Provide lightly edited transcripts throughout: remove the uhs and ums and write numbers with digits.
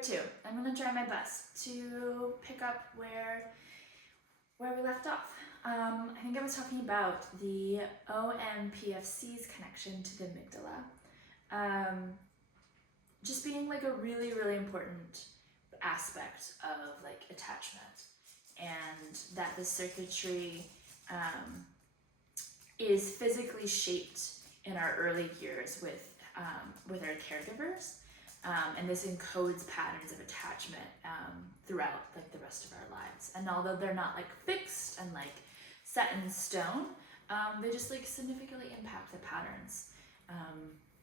Part 2. I'm going to try my best to pick up where we left off. I think I was talking about the OMPFC's connection to the amygdala. Just being like a really, really important aspect of like attachment, and that the circuitry is physically shaped in our early years with our caregivers, and this encodes patterns of attachment throughout like the rest of our lives. And although they're not like fixed and like set in stone, they just like significantly impact the patterns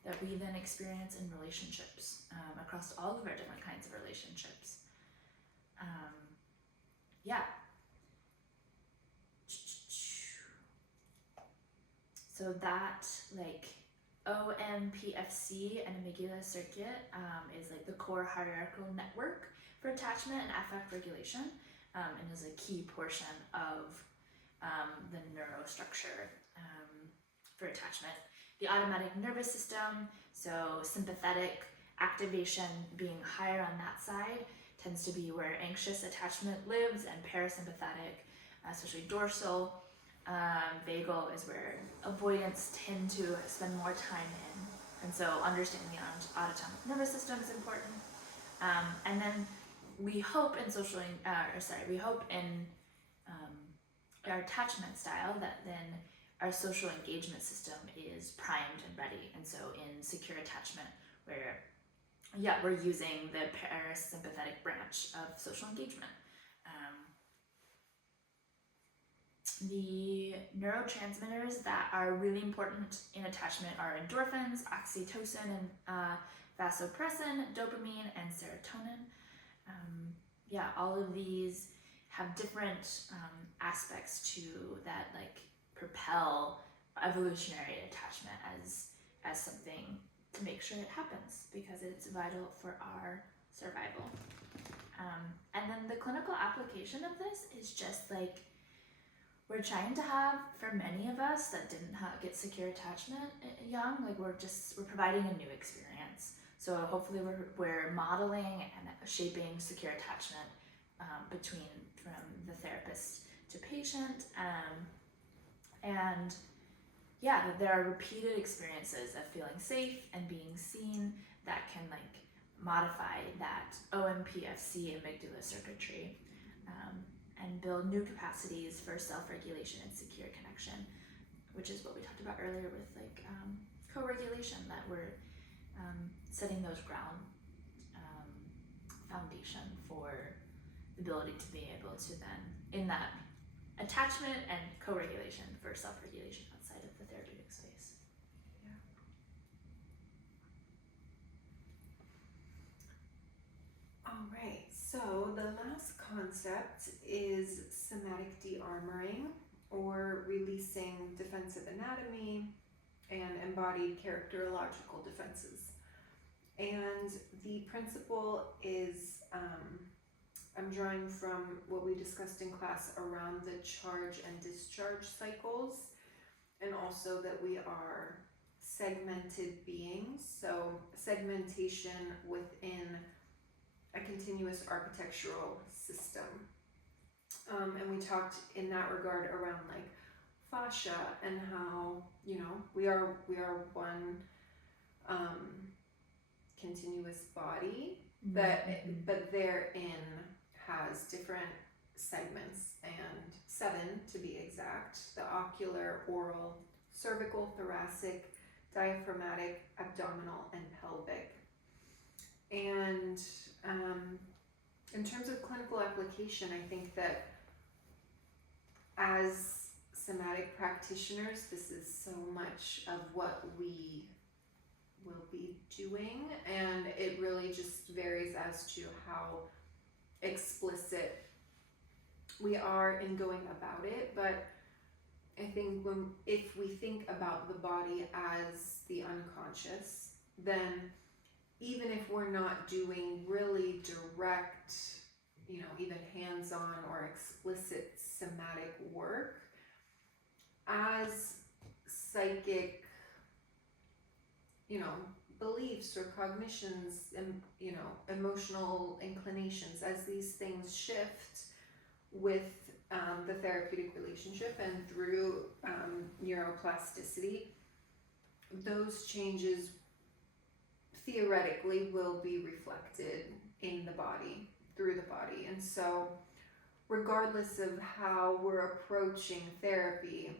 that we then experience in relationships across all of our different kinds of relationships. Yeah. So that like OMPFC and amygdala circuit is like the core hierarchical network for attachment and affect regulation, and is a key portion of the neurostructure for attachment. The automatic nervous system, so sympathetic activation being higher on that side, tends to be where anxious attachment lives, and parasympathetic, especially dorsal, vagal, is where avoidance tend to spend more time in. And so understanding the autonomic nervous system is important. And then we hope in our attachment style that then our social engagement system is primed and ready. And so in secure attachment, where we're using the parasympathetic branch of social engagement. The neurotransmitters that are really important in attachment are endorphins, oxytocin, and vasopressin, dopamine, and serotonin. All of these have different aspects to that, like propel evolutionary attachment as something to make sure it happens, because it's vital for our survival. And then the clinical application of this is just like, we're trying to have, for many of us that didn't get secure attachment young, like we're providing a new experience. So hopefully we're modeling and shaping secure attachment from the therapist to patient, and that there are repeated experiences of feeling safe and being seen that can like modify that OMPFC amygdala circuitry, and build new capacities for self-regulation and secure connection, which is what we talked about earlier with like co-regulation, that we're setting those ground foundation for the ability to be able to then, in that attachment and co-regulation for self-regulation outside of the therapeutic space. All right, so the last concept is somatic de-armoring, or releasing defensive anatomy and embodied characterological defenses. And the principle is, I'm drawing from what we discussed in class around the charge and discharge cycles, and also that we are segmented beings, so segmentation within a continuous architectural system. And we talked in that regard around like fascia, and how, we are one continuous body, but therein has different segments, and 7 to be exact: the ocular, oral, cervical, thoracic, diaphragmatic, abdominal, and pelvic. And in terms of clinical application, I think that as somatic practitioners, this is so much of what we will be doing, and it really just varies as to how explicit we are in going about it. But I think if we think about the body as the unconscious, then even if we're not doing really direct, even hands-on or explicit somatic work, as psychic, beliefs or cognitions and, you know, emotional inclinations, as these things shift with the therapeutic relationship and through neuroplasticity, those changes theoretically will be reflected in the body, through the body. And so regardless of how we're approaching therapy,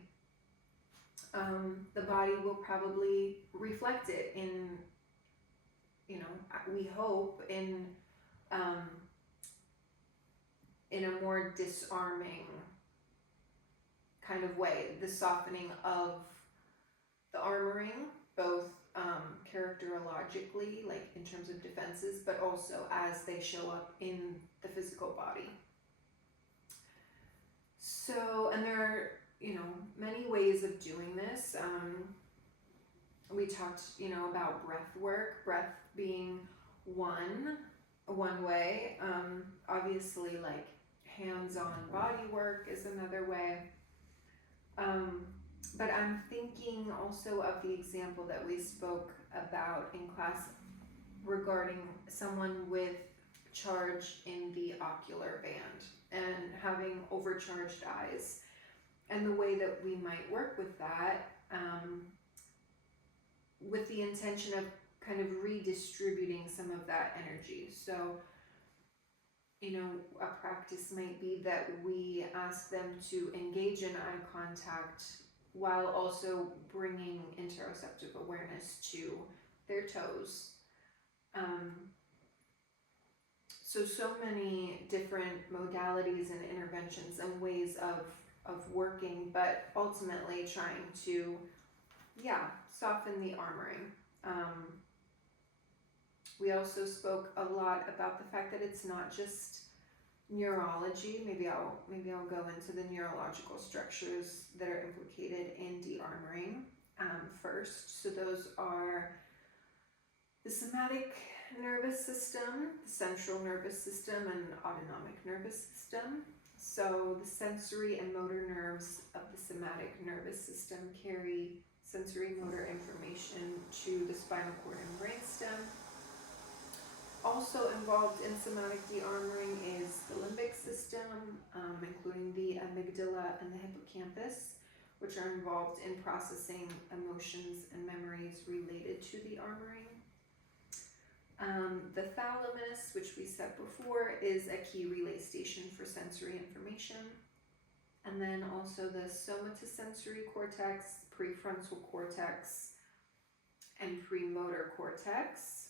the body will probably reflect it in, you know, we hope in a more disarming kind of way, the softening of the armoring, both characterologically, like in terms of defenses, but also as they show up in the physical body. So, and there are, you know, many ways of doing this. We talked, you know, about breath work, breath being one way. Obviously, like hands-on body work is another way. But I'm thinking also of the example that we spoke about in class regarding someone with charge in the ocular band and having overcharged eyes, and the way that we might work with that, with the intention of kind of redistributing some of that energy. So, you know, a practice might be that we ask them to engage in eye contact while also bringing interoceptive awareness to their toes. So many different modalities and interventions and ways of working, but ultimately trying to, soften the armoring. We also spoke a lot about the fact that it's not just neurology. Maybe I'll go into the neurological structures that are implicated in de-armoring first. So those are the somatic nervous system, the central nervous system, and autonomic nervous system. So the sensory and motor nerves of the somatic nervous system carry sensory motor information to the spinal cord and brainstem. Also involved in somatic de-armoring is the limbic system, including the amygdala and the hippocampus, which are involved in processing emotions and memories related to the armoring. The thalamus, which we said before, is a key relay station for sensory information. And then also the somatosensory cortex, prefrontal cortex, and premotor cortex,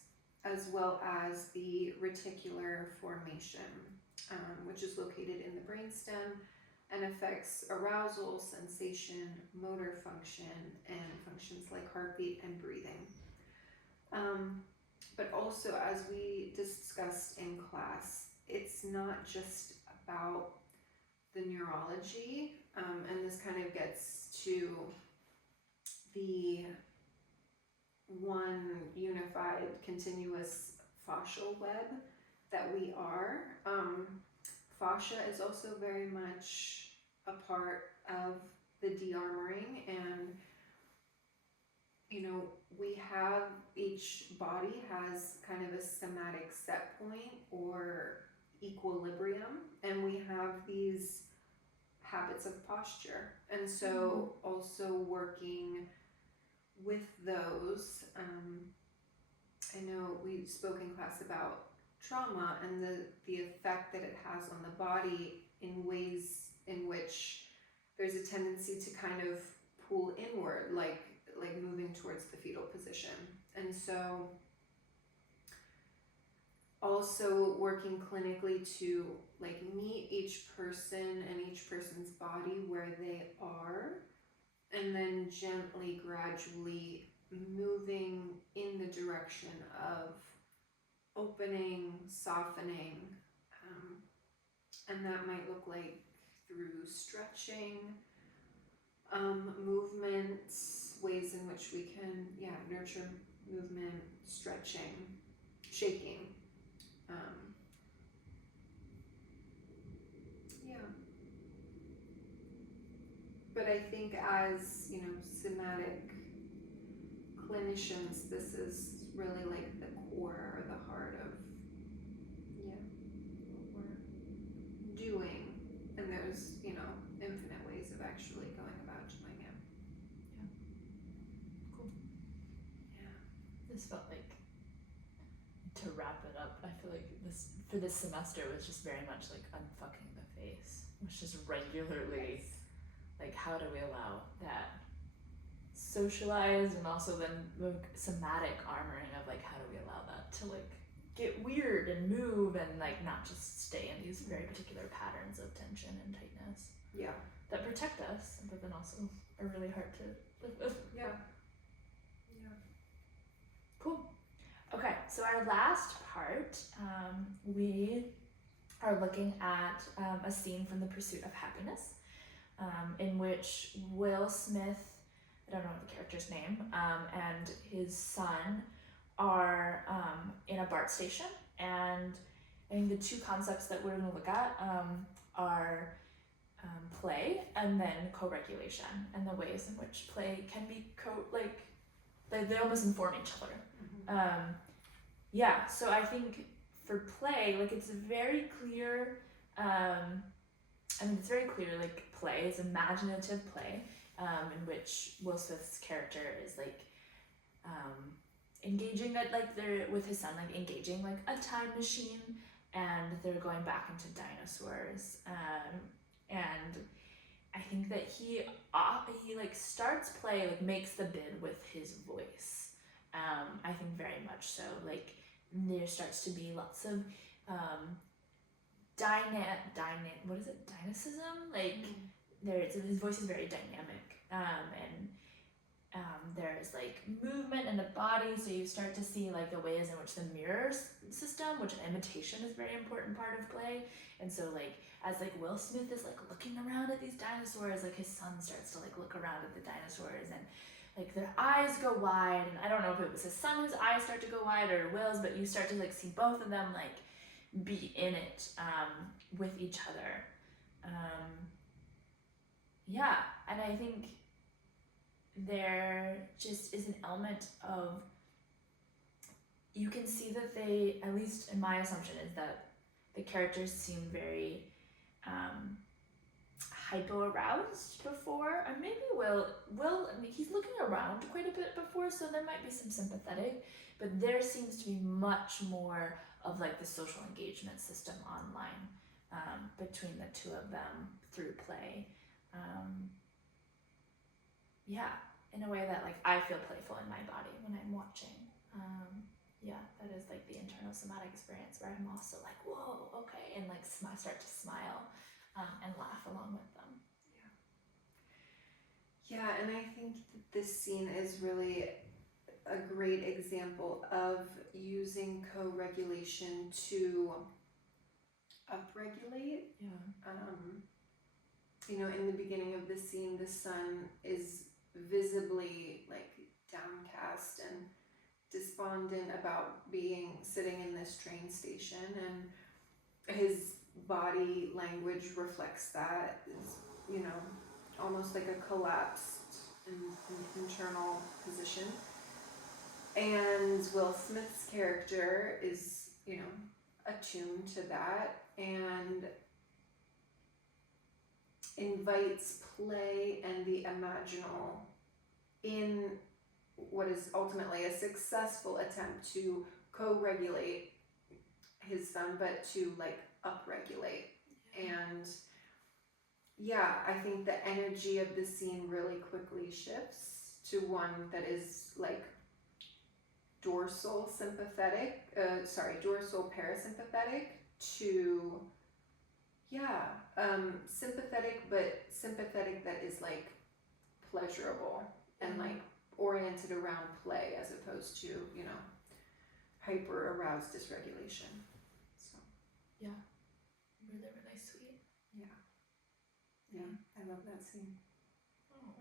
as well as the reticular formation, which is located in the brainstem and affects arousal, sensation, motor function, and functions like heartbeat and breathing. But also, as we discussed in class, it's not just about the neurology, and this kind of gets to the one unified continuous fascial web that we are. Fascia is also very much a part of the de-armoring, and you know, we have, each body has kind of a somatic set point or equilibrium, and we have these habits of posture. And so also working with those, I know we spoke in class about trauma and the effect that it has on the body in ways in which there's a tendency to kind of pull inward, like moving towards the fetal position. And so also working clinically to like meet each person and each person's body where they are, and then gently, gradually moving in the direction of opening, softening, and that might look like through stretching, movements, ways in which we can, nurture movement, stretching, shaking. But I think as, you know, somatic clinicians, this is really like the core or the heart of what we're doing, and there's infinite ways of actually going about doing it. Cool. Yeah. This felt like, to wrap it up, I feel like this for this semester was just very much like unfucking the face, which is regularly like, how do we allow that socialized and also then the somatic armoring of like, how do we allow that to like get weird and move and like not just stay in these very particular patterns of tension and tightness Yeah. that protect us, but then also are really hard to live with. Yeah. Yeah. Cool. Okay, so our last part, we are looking at a scene from The Pursuit of Happiness, in which Will Smith, I don't know the character's name, and his son are in a BART station, and I think the two concepts that we're going to look at are play and then co-regulation, and the ways in which play can be they almost inform each other. Yeah, so I think for play, like it's very clear, it's very clear, like play is imaginative play, in which Will Smith's character is like engaging with his son, like engaging like a time machine, and they're going back into dinosaurs, and I think that he like starts play, like makes the bid with his voice. I think very much so. Like there starts to be lots of dynamism. Like his voice is very dynamic, and there's like movement in the body. So you start to see like the ways in which the mirror system, which imitation is a very important part of play. And so like as like Will Smith is like looking around at these dinosaurs, like his son starts to like look around at the dinosaurs, and like their eyes go wide, and I don't know if it was his son whose eyes start to go wide or Will's, but you start to like see both of them like be in it with each other. Yeah, and I think there just is an element of, you can see that they, at least in my assumption, is that the characters seem very hypo-aroused before, and maybe Will, I mean, he's looking around quite a bit before, so there might be some sympathetic, but there seems to be much more of like the social engagement system online between the two of them through play. Yeah, in a way that like I feel playful in my body when I'm watching. Yeah, that is like the internal somatic experience where I'm also like, whoa, okay, and like start to smile and laugh along with them. Yeah, and I think that this scene is really a great example of using co-regulation to upregulate. Yeah. In the beginning of the scene, the son is visibly like downcast and despondent about sitting in this train station, and his body language reflects that. It's, almost like a collapsed internal position. And Will Smith's character is, attuned to that and invites play and the imaginal in what is ultimately a successful attempt to co-regulate his son, but to like upregulate. And yeah, I think the energy of the scene really quickly shifts to one that is like dorsal parasympathetic to sympathetic, but sympathetic that is like pleasurable and like oriented around play as opposed to hyper aroused dysregulation. So yeah, really, really sweet. Yeah, I love that scene. Oh.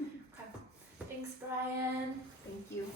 Okay, thanks, Brian. Thank you.